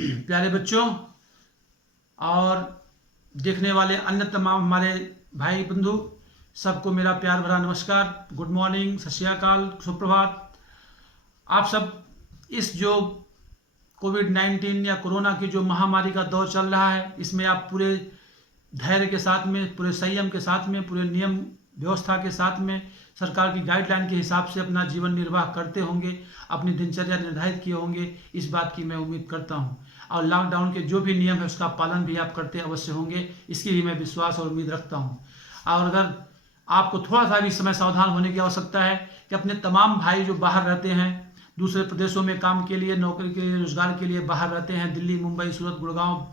प्यारे बच्चों और देखने वाले अन्य तमाम हमारे भाई बंधु, सबको मेरा प्यार भरा नमस्कार, गुड मॉर्निंग, सत श्री अकाल, सुप्रभात। आप सब इस जो कोविड-19 या कोरोना की जो महामारी का दौर चल रहा है, इसमें आप पूरे धैर्य के साथ में, पूरे संयम के साथ में, पूरे नियम व्यवस्था के साथ में, सरकार की गाइडलाइन के हिसाब से अपना जीवन निर्वाह करते होंगे, अपनी दिनचर्या निर्धारित किए होंगे, इस बात की मैं उम्मीद करता हूं। और लॉकडाउन के जो भी नियम है उसका पालन भी आप करते अवश्य होंगे, इसकी भी मैं विश्वास और उम्मीद रखता हूं। और अगर आपको थोड़ा सा भी समय सावधान होने की आवश्यकता है कि अपने तमाम भाई जो बाहर रहते हैं, दूसरे प्रदेशों में काम के लिए, नौकरी के लिए, रोजगार के लिए बाहर रहते हैं, दिल्ली, मुंबई, सूरत, गुड़गांव,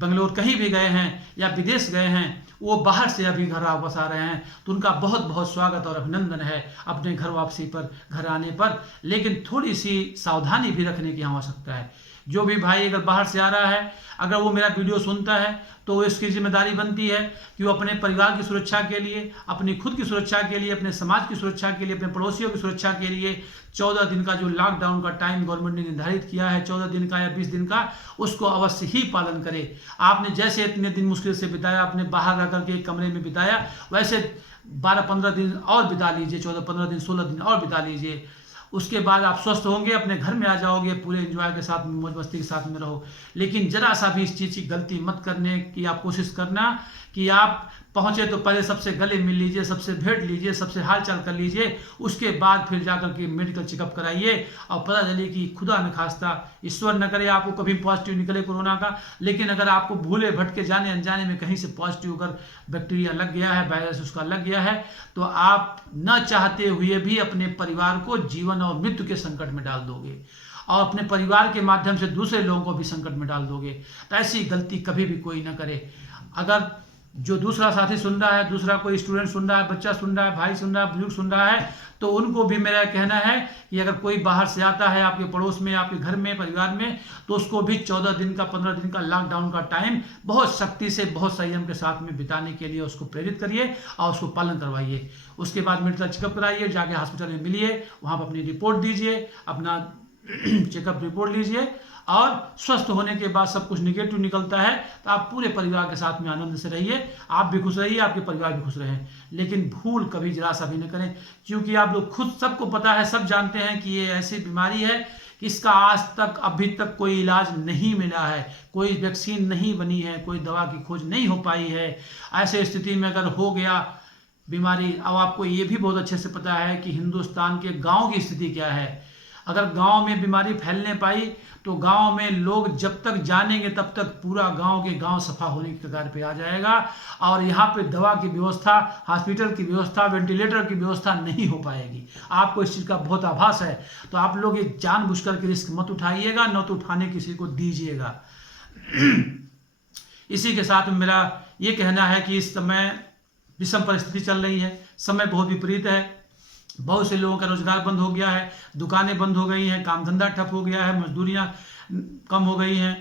बंगलोर कहीं भी गए हैं या विदेश गए हैं, वो बाहर से अभी घर वापस आ रहे हैं, तो उनका बहुत बहुत स्वागत और अभिनंदन है अपने घर वापसी पर, घर आने पर। लेकिन थोड़ी सी सावधानी भी रखने की आवश्यकता है। जो भी भाई अगर बाहर से आ रहा है, अगर वो मेरा वीडियो सुनता है, तो इसकी जिम्मेदारी बनती है कि वो अपने परिवार की सुरक्षा के लिए, अपनी खुद की सुरक्षा के लिए, अपने समाज की सुरक्षा के लिए, अपने पड़ोसियों की सुरक्षा के लिए 14 दिन का जो लॉकडाउन का टाइम गवर्नमेंट ने निर्धारित किया है, 14 दिन का या 20 दिन का, उसको अवश्य ही पालन करे। आपने जैसे इतने दिन मुश्किल से बिताया, अपने बाहर रह करके एक कमरे में बिताया, वैसे 12-15 दिन और बिता लीजिए, 14-15 दिन, 16 दिन और बिता लीजिए। उसके बाद आप स्वस्थ होंगे, अपने घर में आ जाओगे, पूरे एंजॉय के साथ में, मौज मस्ती के साथ में रहो। लेकिन जरा सा भी इस चीज़ की गलती मत करने की आप कोशिश करना कि आप पहुंचे तो पहले सबसे गले मिल लीजिए, सबसे भेंट लीजिए, सबसे हालचाल कर लीजिए, उसके बाद फिर जाकर के मेडिकल चेकअप कराइए। और पता चले कि खुदा न खास्ता, ईश्वर न करे आपको कभी पॉजिटिव निकले कोरोना का, लेकिन अगर आपको भूले भटके जाने अनजाने में कहीं से पॉजिटिव अगर बैक्टीरिया लग गया है, वायरस उसका लग गया है, तो आप न चाहते हुए भी अपने परिवार को जीवन और मृत्यु के संकट में डाल दोगे और अपने परिवार के माध्यम से दूसरे लोगों को भी संकट में डाल दोगे। तो ऐसी गलती कभी भी कोई ना करे। अगर जो दूसरा साथी सुन रहा है, दूसरा कोई स्टूडेंट सुन रहा है, बच्चा सुन रहा है, भाई सुन रहा है, बुजुर्ग सुन रहा है, तो उनको भी मेरा कहना है कि अगर कोई बाहर से आता है आपके पड़ोस में, आपके घर में, परिवार में, तो उसको भी 14 दिन का, 15 दिन का लॉकडाउन का टाइम बहुत सख्ती से, बहुत संयम के साथ में बिताने के लिए उसको प्रेरित करिए और उसको पालन करवाइए। उसके बाद मेडिकल चेकअप कराइए, जाके हॉस्पिटल में मिलिए, वहाँ पर अपनी रिपोर्ट दीजिए, अपना चेकअप रिपोर्ट लीजिए, और स्वस्थ होने के बाद सब कुछ निगेटिव निकलता है तो आप पूरे परिवार के साथ में आनंद से रहिए, आप भी खुश रहिए, आपके परिवार भी खुश रहें। लेकिन भूल कभी जरा सा भी न करें, क्योंकि आप लोग खुद, सबको पता है, सब जानते हैं कि ये ऐसी बीमारी है कि इसका आज तक, अभी तक कोई इलाज नहीं मिला है, कोई वैक्सीन नहीं बनी है, कोई दवा की खोज नहीं हो पाई है। ऐसे स्थिति में अगर हो गया बीमारी, अब आपको ये भी बहुत अच्छे से पता है कि हिंदुस्तान के गाँव की स्थिति क्या है। अगर गांव में बीमारी फैलने पाई तो गांव में लोग जब तक जानेंगे तब तक पूरा गांव के गांव सफा होने की कगार पे आ जाएगा, और यहाँ पे दवा की व्यवस्था, हॉस्पिटल की व्यवस्था, वेंटिलेटर की व्यवस्था नहीं हो पाएगी। आपको इस चीज़ का बहुत आभास है। तो आप लोग ये जानबूझकर के रिस्क मत उठाइएगा, न तो उठाने किसी को दीजिएगा। इसी के साथ मेरा ये कहना है कि इस समय विषम परिस्थिति चल रही है, समय बहुत विपरीत है। बहुत से लोगों का रोजगार बंद हो गया है, दुकानें बंद हो गई हैं, काम धंधा ठप हो गया है, मजदूरियां कम हो गई हैं,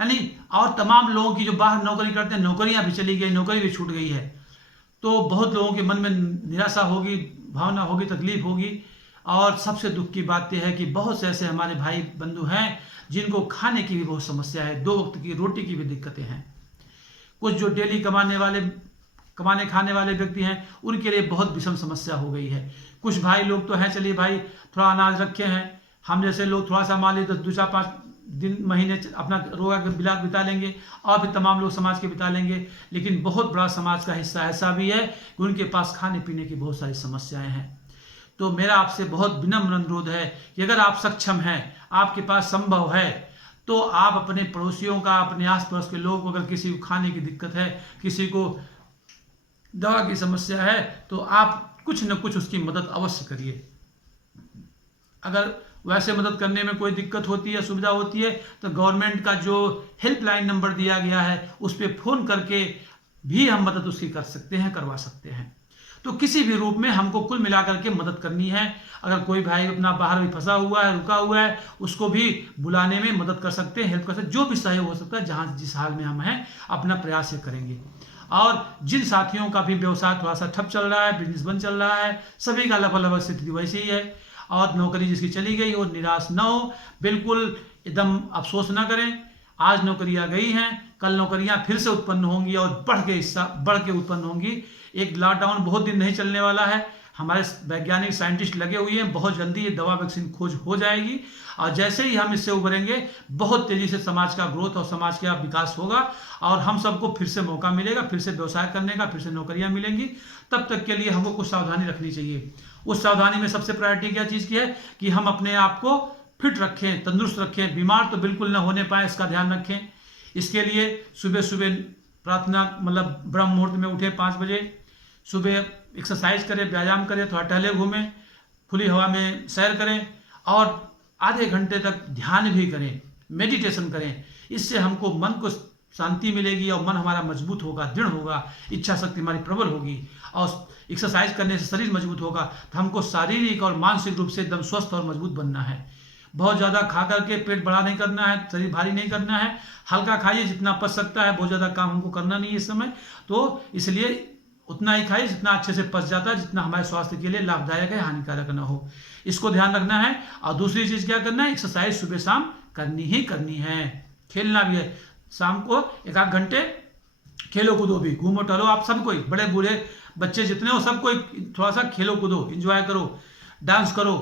यानी और तमाम लोगों की जो बाहर नौकरी करते हैं, नौकरियां भी चली गई, नौकरी भी छूट गई है। तो बहुत लोगों के मन में निराशा होगी, भावना होगी, तकलीफ होगी। और सबसे दुख की बात यह है कि बहुत से ऐसे हमारे भाई बंधु हैं जिनको खाने की भी बहुत समस्या है, 2 वक्त की रोटी की भी दिक्कतें हैं। कुछ जो डेली कमाने खाने वाले व्यक्ति हैं, उनके लिए बहुत विषम समस्या हो गई है। कुछ भाई लोग तो हैं, चलिए भाई थोड़ा अनाज रखे हैं, हम जैसे लोग थोड़ा सा मान लीजिए 2-4-5 दिन, महीने अपना रोगा बिता लेंगे, और भी तमाम लोग समाज के बिता लेंगे। लेकिन बहुत बड़ा समाज का हिस्सा ऐसा भी है कि उनके पास खाने पीने की बहुत सारी समस्याएं हैं। तो मेरा आपसे बहुत विनम्र अनुरोध है कि अगर आप सक्षम हैं, आपके पास संभव है, तो आप अपने पड़ोसियों का, अपने आस पड़ोस के लोगों को, अगर किसी को खाने की दिक्कत है, किसी को दवा की समस्या है, तो आप कुछ न कुछ उसकी मदद अवश्य करिए। अगर वैसे मदद करने में कोई दिक्कत होती है, सुविधा होती है, तो गवर्नमेंट का जो हेल्पलाइन नंबर दिया गया है उस पर फोन करके भी हम मदद उसकी कर सकते हैं, करवा सकते हैं। तो किसी भी रूप में हमको कुल मिलाकर के मदद करनी है। अगर कोई भाई अपना बाहर भी फंसा हुआ है, रुका हुआ है, उसको भी बुलाने में मदद कर सकते हैं, हेल्प कर सकते हैं, जो भी सहयोग हो सकता है, जहाँ जिस हाल में हम हैं, अपना प्रयास करेंगे। और जिन साथियों का भी व्यवसाय थोड़ा सा ठप चल रहा है, बिजनेस बंद चल रहा है, सभी का लगभग स्थिति वैसी ही है। और नौकरी जिसकी चली गई वो निराश न हो, बिल्कुल एकदम अफसोस ना करें, आज नौकरियां गई हैं, कल नौकरियां फिर से उत्पन्न होंगी और बढ़ के उत्पन्न होंगी। एक लॉकडाउन बहुत दिन नहीं चलने वाला है। हमारे वैज्ञानिक साइंटिस्ट लगे हुए हैं, बहुत जल्दी ये दवा वैक्सीन खोज हो जाएगी और जैसे ही हम इससे उभरेंगे बहुत तेजी से समाज का ग्रोथ और समाज का विकास होगा और हम सबको फिर से मौका मिलेगा, फिर से व्यवसाय करने का, फिर से नौकरियां मिलेंगी। तब तक के लिए हमको कुछ सावधानी रखनी चाहिए। उस सावधानी में सबसे प्रायोरिटी क्या चीज़ की है कि हम अपने आप को फिट रखें, तंदुरुस्त रखें, बीमार तो बिल्कुल न होने पाए इसका ध्यान रखें। इसके लिए सुबह सुबह प्रार्थना मतलब ब्रह्म मुहूर्त में उठे 5 बजे, सुबह एक्सरसाइज करें, व्यायाम करें, थोड़ा टहले घूमें, खुली हवा में सैर करें और आधे घंटे तक ध्यान भी करें, मेडिटेशन करें। इससे हमको मन को शांति मिलेगी और मन हमारा मजबूत होगा, दृढ़ होगा, इच्छा शक्ति हमारी प्रबल होगी और एक्सरसाइज करने से शरीर मजबूत होगा। तो हमको शारीरिक और मानसिक रूप से एकदम स्वस्थ और मजबूत बनना है। बहुत ज़्यादा खा करके पेट बड़ा नहीं करना है, शरीर भारी नहीं करना है, हल्का खाइए जितना पच सकता है। बहुत ज़्यादा काम हमको करना नहीं है इस समय, तो इसलिए उतना ही खाइए जितना अच्छे से पच जाता है, जितना हमारे स्वास्थ्य के लिए लाभदायक है, हानिकारक ना हो, इसको ध्यान रखना है। और दूसरी चीज़ क्या करना है, एक्सरसाइज सुबह शाम करनी ही करनी है। खेलना भी है, शाम को 1-8 घंटे खेलो कूदो भी, घूमो टहलो, आप सब कोई, बड़े बूढ़े बच्चे जितने हो सब कोई थोड़ा सा खेलो कूदो, इंजॉय करो, डांस करो,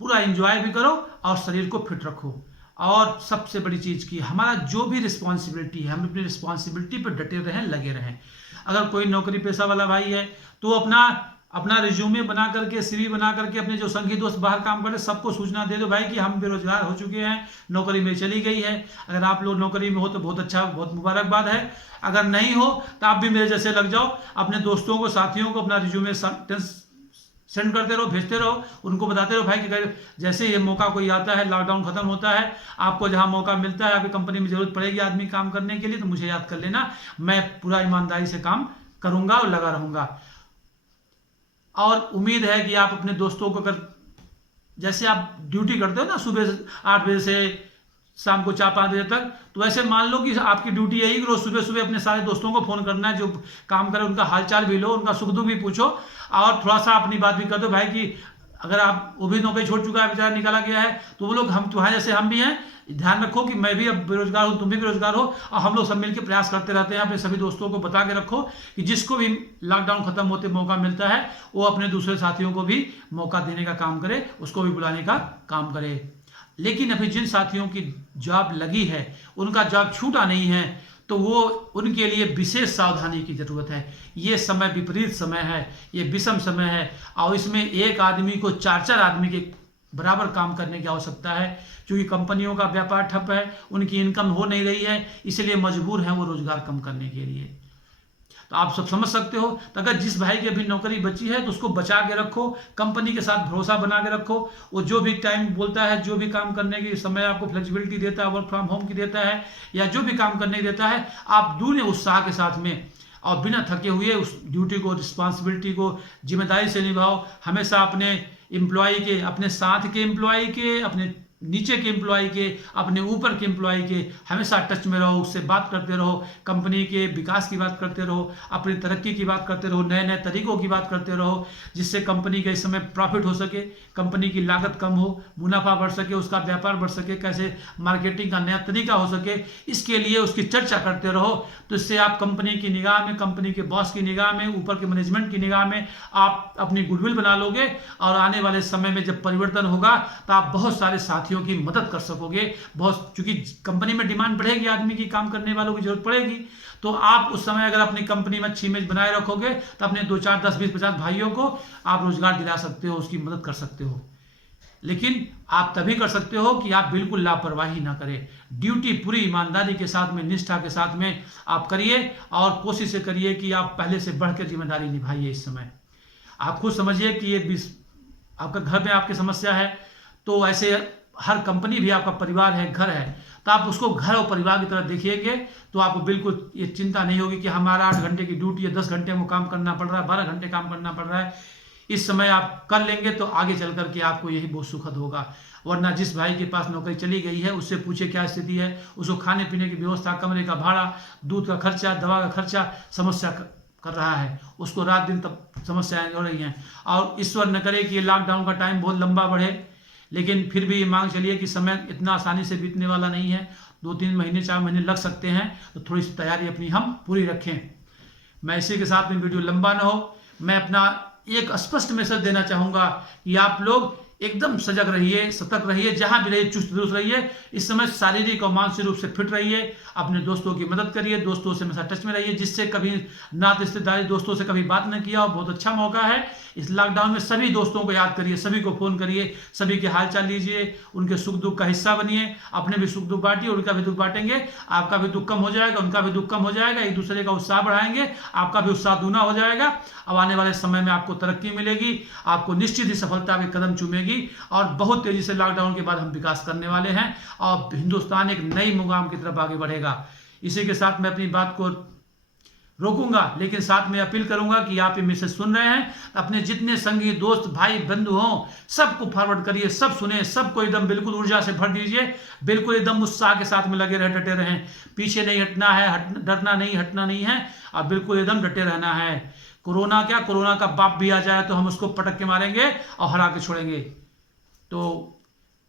पूरा इंजॉय भी करो और शरीर को फिट रखो। और सबसे बड़ी चीज़ की हमारा जो भी रिस्पॉन्सिबिलिटी है, हम अपनी रिस्पॉन्सिबिलिटी पर डटे रहें, लगे रहें। अगर कोई नौकरी पेशा वाला भाई है तो अपना रिज्यूमे बना करके, सीवी बना करके अपने जो संगी दोस्त बाहर काम कर रहे सबको सूचना दे दो भाई कि हम बेरोजगार हो चुके हैं, नौकरी मेरी चली गई है। अगर आप लोग नौकरी में हो तो बहुत अच्छा, बहुत मुबारकबाद है। अगर नहीं हो तो आप भी मेरे जैसे लग जाओ, अपने दोस्तों को, साथियों को अपना रिज्यूमे सेंड करते रहो, भेजते रहो, उनको बताते रहो भाई कि जैसे ये मौका कोई आता है, लॉकडाउन खत्म होता है, आपको जहां मौका मिलता है, आपकी कंपनी में जरूरत पड़ेगी आदमी काम करने के लिए, तो मुझे याद कर लेना, मैं पूरा ईमानदारी से काम करूंगा और लगा रहूंगा। और उम्मीद है कि आप अपने दोस्तों को, अगर जैसे आप ड्यूटी करते हो ना सुबह 8 बजे से शाम को 4-5 बजे तक, तो ऐसे मान लो कि आपकी ड्यूटी यही कि रोज सुबह सुबह अपने सारे दोस्तों को फोन करना है, जो काम करे उनका हालचाल भी लो, उनका सुख दुख भी पूछो और थोड़ा सा अपनी बात भी कर दो भाई कि अगर आप, वो भी नौकरी छोड़ चुका है बेचारा, निकाला गया है, तो वो लोग हम तुम्हारे जैसे हम भी हैं, ध्यान रखो कि मैं भी अब बेरोजगार हूँ, तुम भी बेरोजगार हो और हम लोग सब मिलकर प्रयास करते रहते हैं। अपने सभी दोस्तों को बता के रखो कि जिसको भी लॉकडाउन खत्म होते मौका मिलता है वो अपने दूसरे साथियों को भी मौका देने का काम करे, उसको भी बुलाने का काम करे। लेकिन अभी जिन साथियों की जॉब लगी है, उनका जॉब छूटा नहीं है, तो वो उनके लिए विशेष सावधानी की जरूरत है। ये समय विपरीत समय है, ये विषम समय है और इसमें एक आदमी को 4-4 आदमी के बराबर काम करने की आवश्यकता है, क्योंकि कंपनियों का व्यापार ठप है, उनकी इनकम हो नहीं रही है, इसलिए मजबूर हैं वो रोजगार कम करने के लिए। तो आप सब समझ सकते हो। तो अगर जिस भाई की अभी नौकरी बची है तो उसको बचा के रखो, कंपनी के साथ भरोसा बना के रखो। वो जो भी टाइम बोलता है, जो भी काम करने की समय आपको फ्लेक्सिबिलिटी देता है, वर्क फ्रॉम होम की देता है या जो भी काम करने की देता है, आप दूर उत्साह के साथ में और बिना थके हुए उस ड्यूटी को, रिस्पॉन्सिबिलिटी को जिम्मेदारी से निभाओ। हमेशा अपने एम्प्लॉय के, अपने साथ के एम्प्लॉय के, अपने नीचे के एम्प्लॉय के, अपने ऊपर के एम्प्लॉय के हमेशा टच में रहो, उससे बात करते रहो, कंपनी के विकास की बात करते रहो, अपनी तरक्की की बात करते रहो, नए नए तरीकों की बात करते रहो, जिससे कंपनी के इस समय प्रॉफिट हो सके, कंपनी की लागत कम हो, मुनाफा बढ़ सके, उसका व्यापार बढ़ सके, कैसे मार्केटिंग का नया तरीका हो सके, इसके लिए उसकी चर्चा करते रहो। तो इससे आप कंपनी की निगाह में, कंपनी के बॉस की निगाह में, ऊपर के मैनेजमेंट की निगाह में आप अपनी गुडविल बना लोगे और आने वाले समय में जब परिवर्तन होगा तो आप बहुत सारे साथियों की मदद कर सकोगे। बहुत, क्योंकि कंपनी में डिमांड बढ़ेगी, आदमी की, काम करने वालों की जरूरत पड़ेगी, तो आप उस समय अगर अपनी कंपनी में अच्छी इमेज बनाए रखोगे तो अपने 2, 4, 10, 20, 50 भाइयों को आप रोजगार दिला सकते हो, उसकी मदद कर सकते हो। लेकिन आप तभी कर सकते हो कि आप बिल्कुल लापरवाही ना करें, ड्यूटी पूरी ईमानदारी के साथ में, निष्ठा के साथ में आप करिए और कोशिश करिए कि आप पहले से बढ़कर जिम्मेदारी निभाइए। इस समय आप खुद समझिए कि ये आपका घर में आपकी समस्या है, तो ऐसे हर कंपनी भी आपका परिवार है, घर है, तो आप उसको घर और परिवार की तरह देखिएगे तो आपको बिल्कुल ये चिंता नहीं होगी कि हमारा 8 घंटे की ड्यूटी है, 10 घंटे में काम करना पड़ रहा है, 12 घंटे काम करना पड़ रहा है। इस समय आप कर लेंगे तो आगे चल करके आपको यही बहुत सुखद होगा। वरना जिस भाई के पास नौकरी चली गई है उससे पूछे क्या स्थिति है, उसको खाने पीने की व्यवस्था, कमरे का भाड़ा, दूध का खर्चा, दवा का खर्चा समस्या कर रहा है, उसको रात दिन तब समस्याएं हो रही हैं। और ईश्वर न करे कि ये लॉकडाउन का टाइम बहुत लंबा बढ़े, लेकिन फिर भी मान चलिए कि समय इतना आसानी से बीतने वाला नहीं है, 2-3 महीने 4 महीने लग सकते हैं, तो थोड़ी सी तैयारी अपनी हम पूरी रखें। मैं इसी के साथ में वीडियो लंबा ना हो, मैं अपना एक स्पष्ट मैसेज देना चाहूँगा कि आप लोग एकदम सजग रहिए, सतर्क रहिए, जहां भी रहिए चुस्त दुरुस्त रहिए। इस समय शारीरिक और मानसिक रूप से फिट रहिए, अपने दोस्तों की मदद करिए, दोस्तों से हमेशा टच में रहिए, जिससे कभी नाते रिश्तेदारी दोस्तों से कभी बात न किया हो, बहुत अच्छा मौका है। इस लॉकडाउन में सभी दोस्तों को याद करिए, सभी को फोन करिए, सभी के हाल चाल लीजिए, उनके सुख दुख का हिस्सा बनिए, अपने भी सुख दुख बांटिए, उनका भी दुख बांटेंगे, आपका भी दुख कम हो जाएगा, उनका भी दुख कम हो जाएगा, एक दूसरे का उत्साह बढ़ाएंगे, आपका भी उत्साह दूना हो जाएगा। अब आने वाले समय में आपको तरक्की मिलेगी, आपको निश्चित ही सफलता के कदम चूमेगी और बहुत तेजी से लॉकडाउन के बाद हम विकास करने वाले हैं और हिंदुस्तान एक नई मुकाम की तरफ आगे बढ़ेगा। इसी के साथ मैं अपनी बात को रोकूंगा, लेकिन साथ में अपील करूंगा कि आप ये मैसेज सुन रहे हैं, अपने जितने संगी दोस्त भाई बंधु हों सबको फॉरवर्ड करिए, सब सुने, सबको एकदम बिल्कुल ऊर्जा से भर दीजिए, बिल्कुल एकदम उत्साह के साथ में लगे रहे, डटे रहें, पीछे नहीं हटना है, डरना नहीं, हटना नहीं है और बिल्कुल एकदम डटे रहना है। कोरोना क्या, कोरोना का बाप भी आ जाए तो हम उसको पटक के मारेंगे और हरा के छोड़ेंगे। तो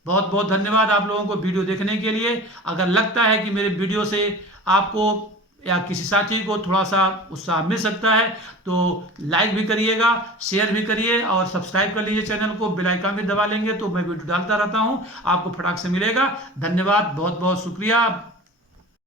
बहुत बहुत धन्यवाद आप लोगों को वीडियो देखने के लिए। अगर लगता है कि मेरे वीडियो से आपको या किसी साथी को थोड़ा सा उत्साह मिल सकता है तो लाइक भी करिएगा, शेयर भी करिए और सब्सक्राइब कर लीजिए चैनल को, बेल आइकन भी दबा लेंगे तो मैं वीडियो डालता रहता हूं, आपको फटाक से मिलेगा। धन्यवाद, बहुत बहुत शुक्रिया।